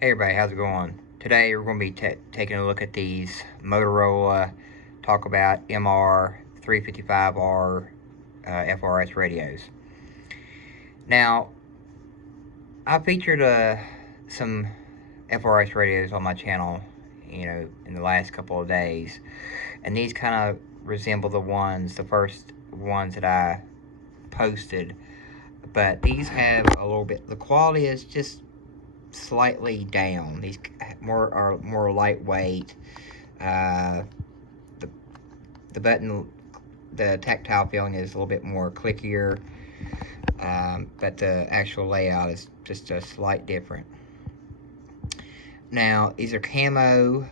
Hey everybody, how's it going? Today we're going to be taking a look at these Motorola TalkAbout MR355R FRS radios. Now, I featured some FRS radios on my channel, in the last couple of days, and these kind of resemble the first ones that I posted, but these have a little bit, the quality is just slightly down. These are more lightweight. Uh, the the button, the tactile feeling is a little bit more clickier, but the actual layout is just a slight different. Now these are camo,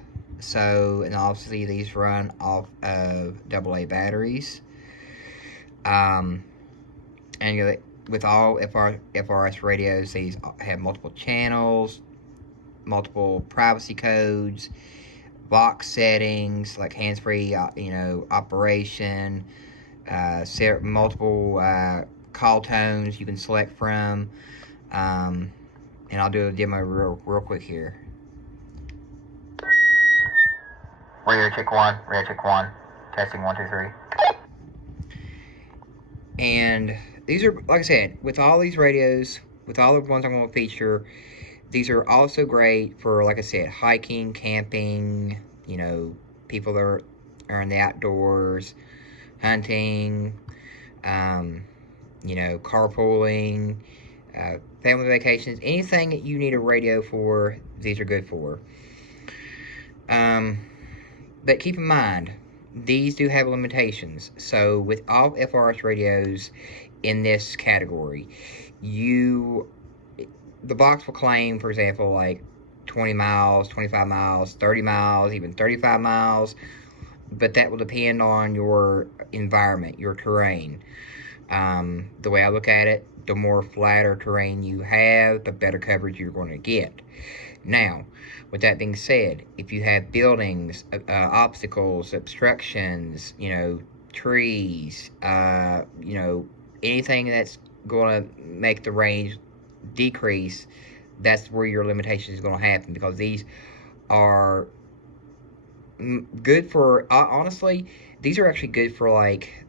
and obviously these run off of AA batteries. And with all FRS radios, these have multiple channels, multiple privacy codes, box settings like hands-free, operation, multiple call tones you can select from, and I'll do a demo real quick here. Radio check one, testing 1 2 3. And these are, like I said, with all these radios, with all the ones I'm going to feature, these are also great for, like I said, hiking, camping, people that are in the outdoors, hunting, carpooling, family vacations, anything that you need a radio for, these are good for. But keep in mind, these do have limitations. So with all FRS radios in this category, the box will claim, for example, like 20 miles, 25 miles, 30 miles, even 35 miles, but that will depend on your environment, your terrain. The way I look at it, the more flatter terrain you have, the better coverage you're going to get. Now, with that being said, if you have buildings, obstacles, obstructions, trees, anything that's going to make the range decrease, that's where your limitation is going to happen, because these are good for, honestly, these are actually good for like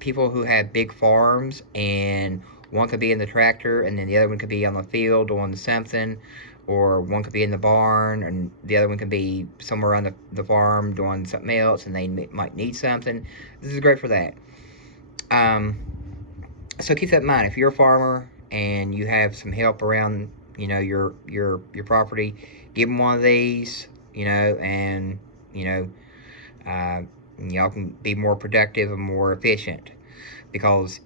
people who have big farms, and one could be in the tractor and then the other one could be on the field doing something, or one could be in the barn and the other one could be somewhere on the farm doing something else, and they might need something. This is great for that. So keep that in mind. If you're a farmer and you have some help around, your property, give them one of these, and y'all can be more productive and more efficient, because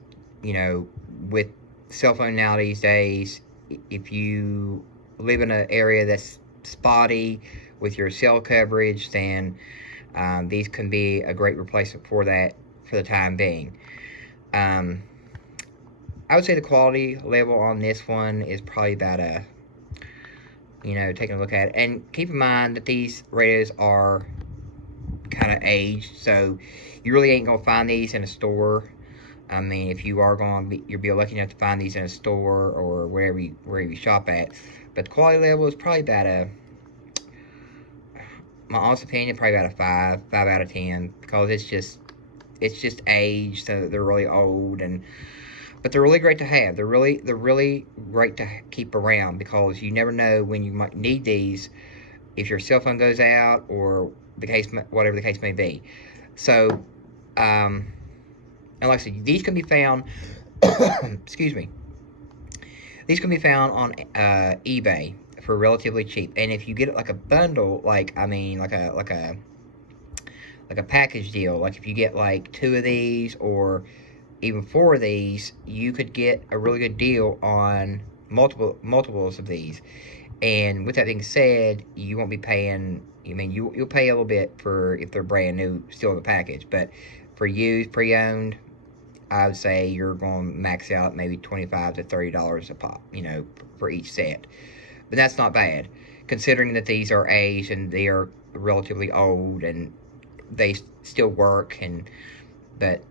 with cell phone now these days, if you live in an area that's spotty with your cell coverage, then these can be a great replacement for that for the time being. I would say the quality level on this one is probably about taking a look at it. And keep in mind that these radios are kind of aged, so you really ain't gonna find these in a store. I mean, if you are you'll be lucky enough to find these in a store or wherever you shop at. But the quality level is probably about my honest opinion, probably about a 5 out of 10, because it's just aged, so they're really old, but they're really great to have. They're really great to keep around, because you never know when you might need these, if your cell phone goes out, or whatever the case may be. So, and like I said, these can be found. Excuse me. These can be found on eBay for relatively cheap, and if you get it like a bundle, like a package deal, like if you get like 2 of these or even 4 of these, you could get a really good deal on multiples of these. And with that being said, you won't be paying, you'll pay a little bit for if they're brand new, still in the package, but for used, pre-owned, I would say you're going to max out maybe $25 to $30 a pop, for each set. But that's not bad, considering that these are aged and they are relatively old and they still work. But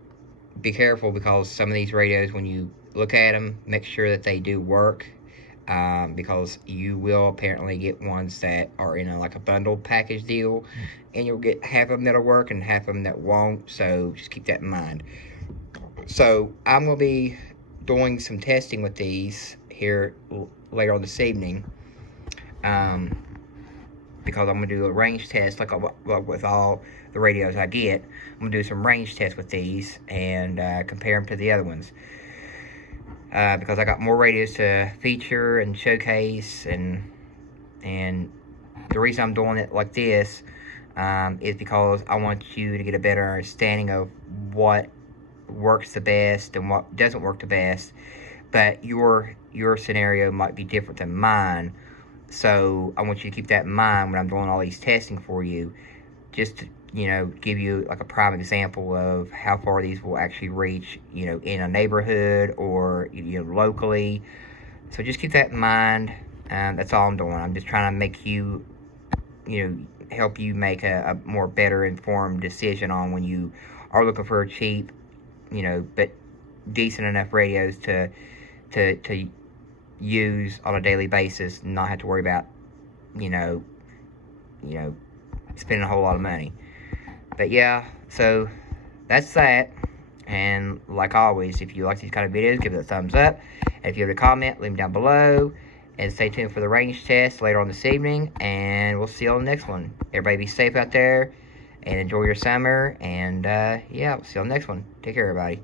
be careful, because some of these radios, when you look at them, make sure that they do work. because you will apparently get ones that are in like a bundled package deal, and you'll get half of them that'll work and half of them that won't. So just keep that in mind. So I'm gonna be doing some testing with these here later on this evening, um, because I'm gonna do a range test like with all the radios I get. I'm gonna do some range tests with these and compare them to the other ones. Because I got more radios to feature and showcase, and the reason I'm doing it like this is because I want you to get a better understanding of what works the best and what doesn't work the best. But your scenario might be different than mine, so I want you to keep that in mind when I'm doing all these testing for you, just to, give you like a prime example of how far these will actually reach, in a neighborhood or, locally. So just keep that in mind. That's all I'm doing. I'm just trying to make you, help you make a more better informed decision on when you are looking for a cheap, but decent enough radios to use on a daily basis and not have to worry about, you know, spending a whole lot of money. But yeah, so that's that. And like always, if you like these kind of videos, give it a thumbs up. And if you have a comment, leave them down below. And stay tuned for the range test later on this evening. And we'll see you on the next one. Everybody be safe out there and enjoy your summer. And yeah, we'll see you on the next one. Take care, everybody.